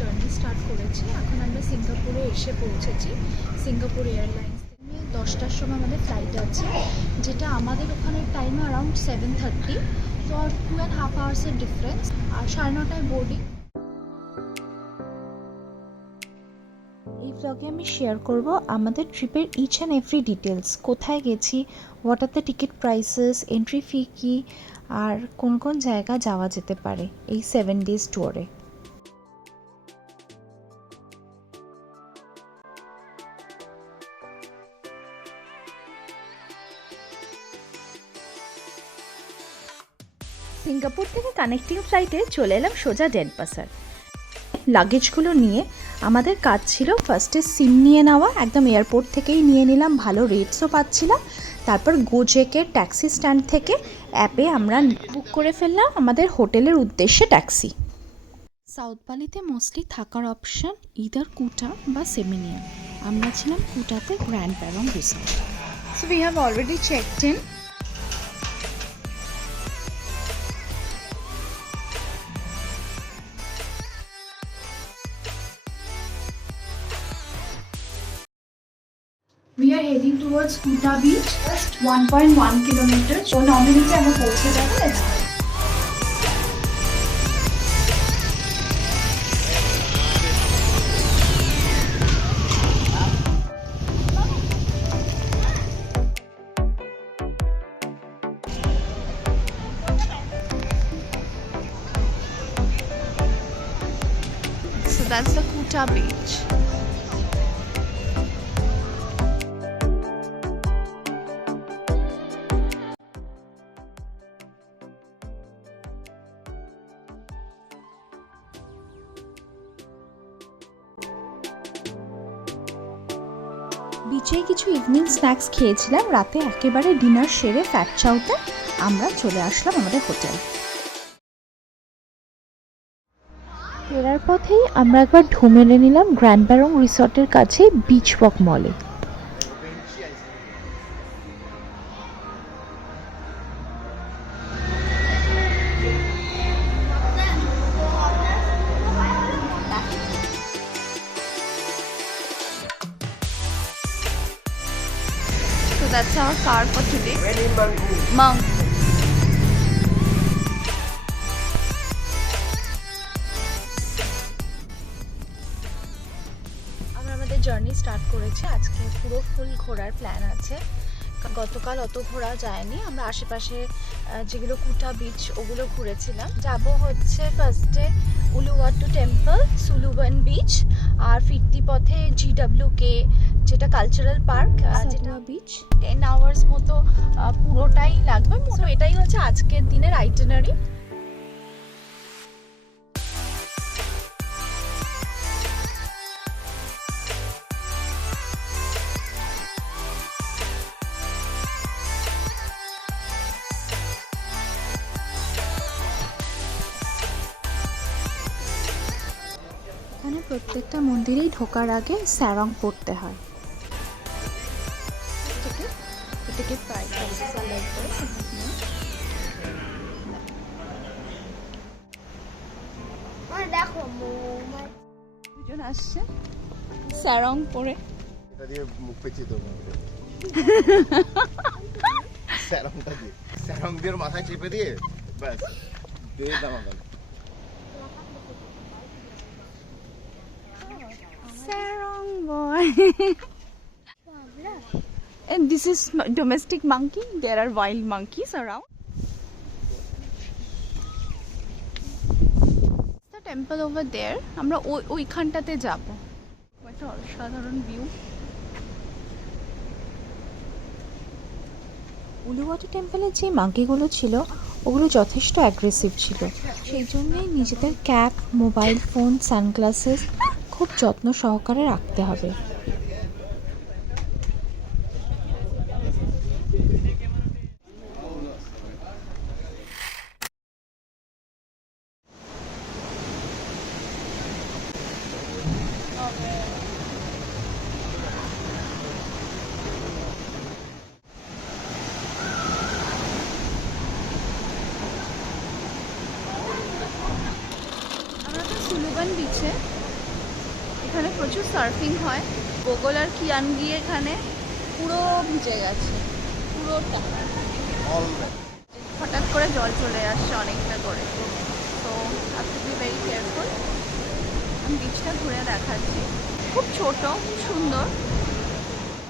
Journey start করেছি। এখন আমরা সিঙ্গাপুরে এসে পৌঁছেছি। সিঙ্গাপুর এয়ারলাইন্স থেকে 10টার সময় আমাদের ফ্লাইট আছে, যেটা আমাদের ওখানের টাইম অ্যারাউন্ড 7:30। তো 2.5 আওয়ার্সের ডিফারেন্স। আর 9:30টায় বোর্ডিং। এই ব্লগে আমি শেয়ার করব আমাদের ট্রিপের ইচ অ্যান্ড এভরি ডিটেলস, কোথায় গেছি, what are the ticket prices, entry fee কী, আর কোন কোন জায়গা যাওয়া যেতে পারে এই 7 ডেজ ট্যুরে। সিঙ্গাপুর থেকে কানেক্টিং ফ্লাইটে চলে এলাম সোজা ডেনপাসার। লাগেজগুলো নিয়ে আমাদের কাজ ছিল ফার্স্টে সিম নিয়ে নেওয়া, একদম এয়ারপোর্ট থেকেই নিয়ে নিলাম, ভালো রেটসও পাচ্ছিলাম। তারপর গোজেকের ট্যাক্সি স্ট্যান্ড থেকে অ্যাপে আমরা বুক করে ফেললাম আমাদের হোটেলের উদ্দেশ্যে ট্যাক্সি। সাউথ বালিতে মোস্টলি থাকার অপশন ইদার কুটা বা সেমিনিয়া। আমরা ছিলাম কুটাতে, grand Parang resort. So we have already checked in. We are heading towards Kuta Beach, just 1.1 kilometers. So 9 minutes আমরা পৌঁছে যাবো। So that's the Kuta Beach. বিচে কিছু ইভিনিং স্ন্যাক্স খেয়েছিলাম। রাতে একেবারে ডিনার সেরে ফ্যাট চাউতে আমরা চলে আসলাম আমাদের হোটেল। ফেরার পথেই আমরা একবার ঢু মেরে নিলাম গ্র্যান্ড প্যারং রিসর্টের কাছে বিচ ওয়াক মলে। So that's our car for today. Monk. আমরা আমাদের জার্নি স্টার্ট করেছি। আজকে পুরো ফুল ঘোরার প্ল্যান আছে। গতকাল অত ঘোরা যায়নি, আমরা আশেপাশে যেগুলো কুটা বিচ ওগুলো ঘুরেছিলাম। যাব হচ্ছে ফার্স্টে উলুওয়াটু টেম্পল, সুলুবান বিচ, আর ফিরতি পথে GWK যেটা কালচারাল পার্ক, যেটা বিচ 10 আওয়ার্স মতো পুরোটাই লাগবে। তো এটাই হচ্ছে আজকের দিনের আইটিনারি। এখানে প্রত্যেকটা মন্দিরেই ঢোকার আগে স্যারং পড়তে হয়। টিকিট প্রাইস দুজন আসছে স্যারং পরে। এটা দিয়ে মুখ পেঁচিয়ে দেবো। স্যারংটা দিয়ে, স্যারং দিয়ে মাথায় চেপে দিয়ে ব্যাস দিয়ে দামা গেল। Sarong boy. And this is domestic monkey. There are wild monkeys around. The temple over there. আমরা ওইখানটাতে যাব। একটা অসাধারণ ভিউ। উলুওয়াটু টেম্পলের যে মাঙ্কিগুলো ছিল ওগুলো যথেষ্ট অ্যাগ্রেসিভ ছিল, সেই জন্যই নিজেদের ক্যাপ, মোবাইল ফোন, সানগ্লাসেস খুব যত্ন সহকারে রাখতে হবে। আমরা তো সুলুবান বিচে এখানে প্রচুর সার্ফিং হয়। গোগল আর কিয়ান গিয়ে এখানে পুরো ভিজে গেছে, পুরোটা। হঠাৎ করে জল চলে আসছে অনেকটা করে, তো have to be very careful. আমি বিচটা ঘুরে দেখাচ্ছি, খুব ছোট, সুন্দর।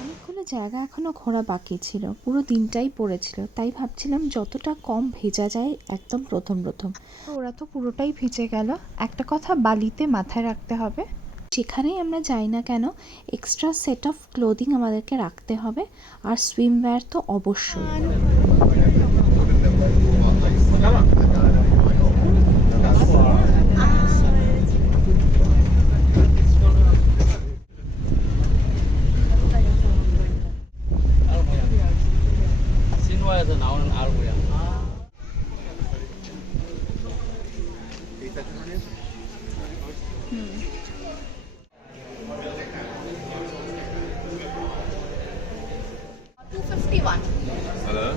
অনেকগুলো জায়গা এখনও ঘোরা বাকি ছিল, পুরো দিনটাই পড়েছিল, তাই ভাবছিলাম যতটা কম ভেজা যায় একদম প্রথম প্রথম। তো ওরা তো পুরোটাই ভিজে গেল। একটা কথা বালিতে মাথায় রাখতে হবে, যেখানেই আমরা যাই না কেন এক্সট্রা সেট অফ ক্লোদিং আমাদেরকে রাখতে হবে, আর সুইমওয়্যার তো অবশ্যই। 신화에서 나오는 알고요. Hello?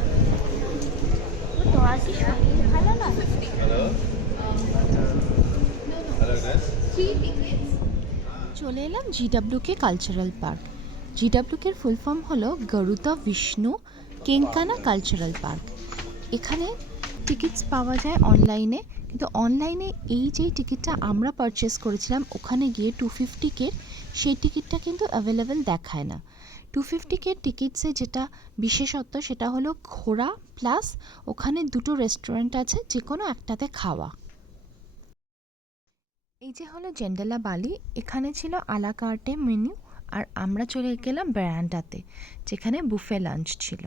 Hello? Hello guys? চলে এলাম জিডাব্লিউকে কালচারাল পার্ক। জিডাব্লিউকে ফুল ফর্ম হলো গরুতা বিষ্ণু কেঙ্কানা কালচারাল পার্ক। এখানে টিকিটস পাওয়া যায় অনলাইনে, কিন্তু অনলাইনে এই যেই টিকিটটা আমরা পারচেস করেছিলাম ওখানে গিয়ে 250 সেই টিকিটটা কিন্তু অ্যাভেলেবেল দেখায় না। 250 টিকিটসে যেটা বিশেষত্ব সেটা হলো ঘোরা প্লাস ওখানে দুটো রেস্টুরেন্ট আছে, যে কোনো একটাতে খাওয়া। এই যে হলো জেন্ডেলা বালি, এখানে ছিল আলা কার্টে মেনু, আর আমরা চলে গেলাম ব্যারান্ডাতে যেখানে বুফে লাঞ্চ ছিল।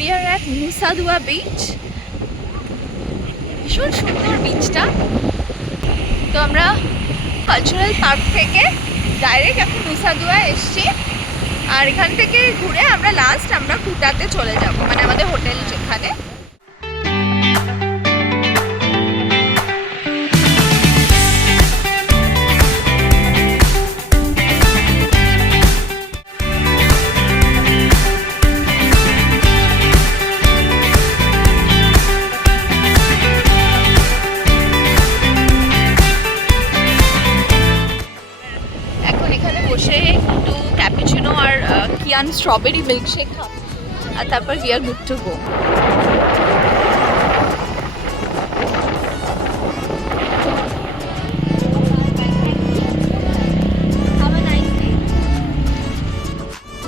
We are at Nusa Dua beach. ভীষণ সুন্দর বিচটা। তো আমরা কালচারাল পার্ক থেকে ডাইরেক্ট এখন নুসা দুয়া এসছি, আর এখান থেকে ঘুরে আমরা আমরা কুটাতে চলে যাব, মানে আমাদের হোটেল যেখানে। একটু ক্যাপুচিনো আর কিয়ান স্ট্রবেরি মিল্কশেক খাবো, আর তারপর we are good to go.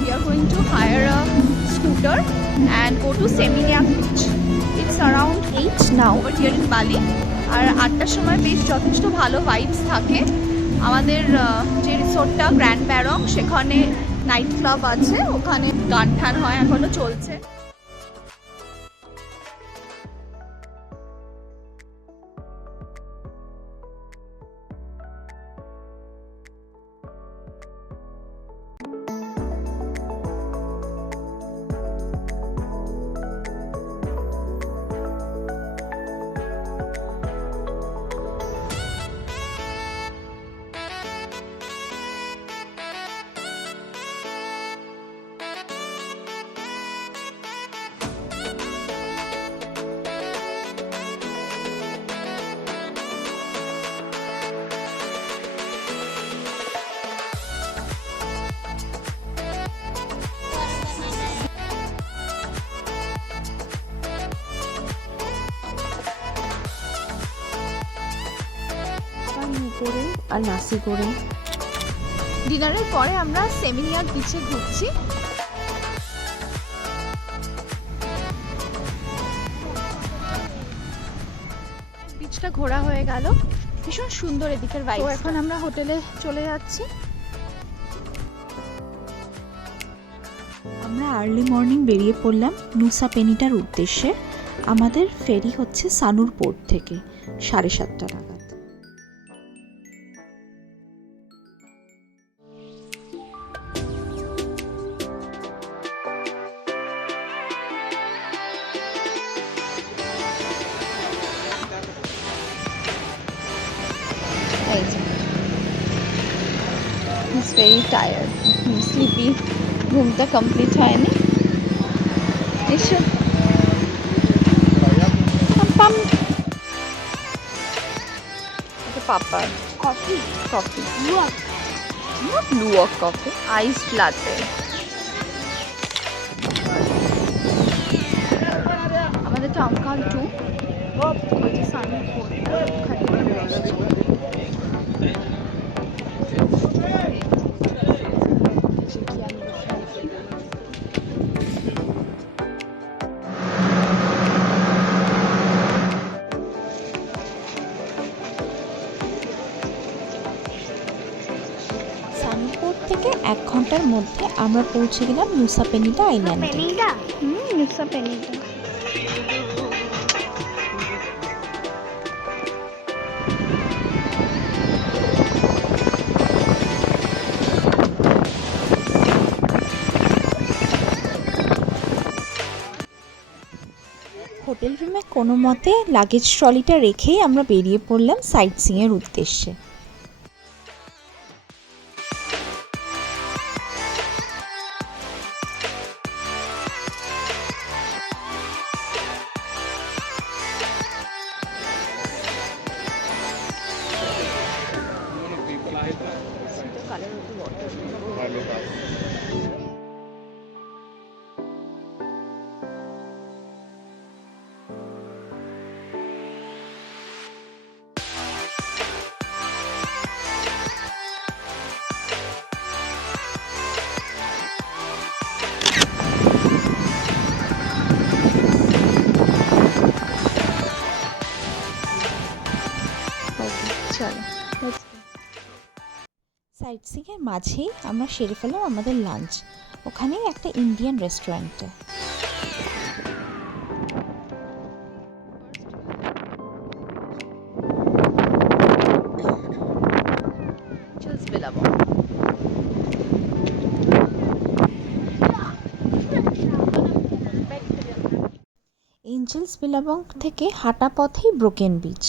We are going to hire a scooter and go to Seminyak beach. It's around 8 now over here in Bali. আর 8টার সময় বেশ যথেষ্ট ভালো ভাইবস থাকে। আমাদের যে রিসোর্টটা গ্র্যান্ড ব্যারং, সেখানে নাইট ক্লাব আছে, ওখানে গান টান হয়, এখনো চলছে। গোরেং আর নাসি গোরেং ডিনারের পরে আমরা সেমিনিয়ার বিচে ঘুরছি। বিচটা ঘোরা হয়ে গেল, ভীষণ সুন্দর এদিকের ভাইব। এখন আমরা হোটেলে চলে যাচ্ছি। আমরা আর্লি মর্নিং বেরিয়ে পড়লাম নুসা পেনিটার উদ্দেশ্যে। আমাদের ফেরি হচ্ছে সানুর পোর্ট থেকে 7:30 নাগাদ। He's very tired, sleepy, ঘুমটা কমপ্লিট হয়নি। এসো পাম, এটা পাপা coffee, coffee luwak, not luwak coffee, iced latte. আমাদের টাউনকাল 2 ওই যে সামনে ওখানে আসছে। সানুরপোর্ট থেকে 1 ঘন্টার মধ্যে আমরা পৌঁছে গেলাম নুসা পেনিটা আইল্যান্ডে। নুসা পেনিটা হোটেল রুমে কোনো মতে লাগেজ ট্রলিটা রেখেই আমরা বেরিয়ে পড়লাম সাইট সিইংয়ের উদ্দেশ্যে। সাইট সিইংয়ের মাঝেই আমরা সেরে ফেললাম আমাদের লাঞ্চ ওখানেই একটা ইন্ডিয়ান রেস্টুরেন্টে। এঞ্জেলস বিলাবং থেকে হাঁটা পথেই broken beach.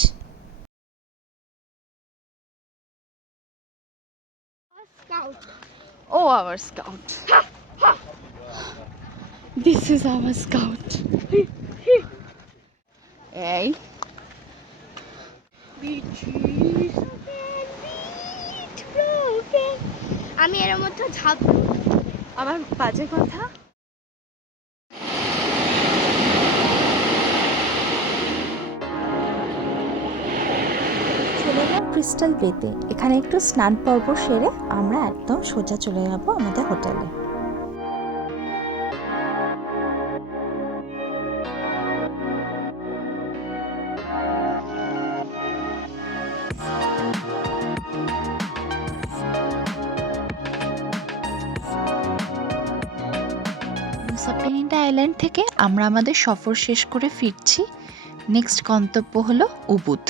Oh, our scout. This is our scout. Hey. আমি এর মধ্যে ঝাঁপ আবার বাজে কথা। চলে গেলাম ক্রিস্টাল বেতে। এখানে একটু স্নান পর্ব সেরে আমরা একদম সোজা চলে যাব আমাদের হোটেলে। নুসা পেনিটা আইল্যান্ড থেকে আমরা আমাদের সফর শেষ করে ফিরছি। নেক্সট গন্তব্য হলো উবুদ।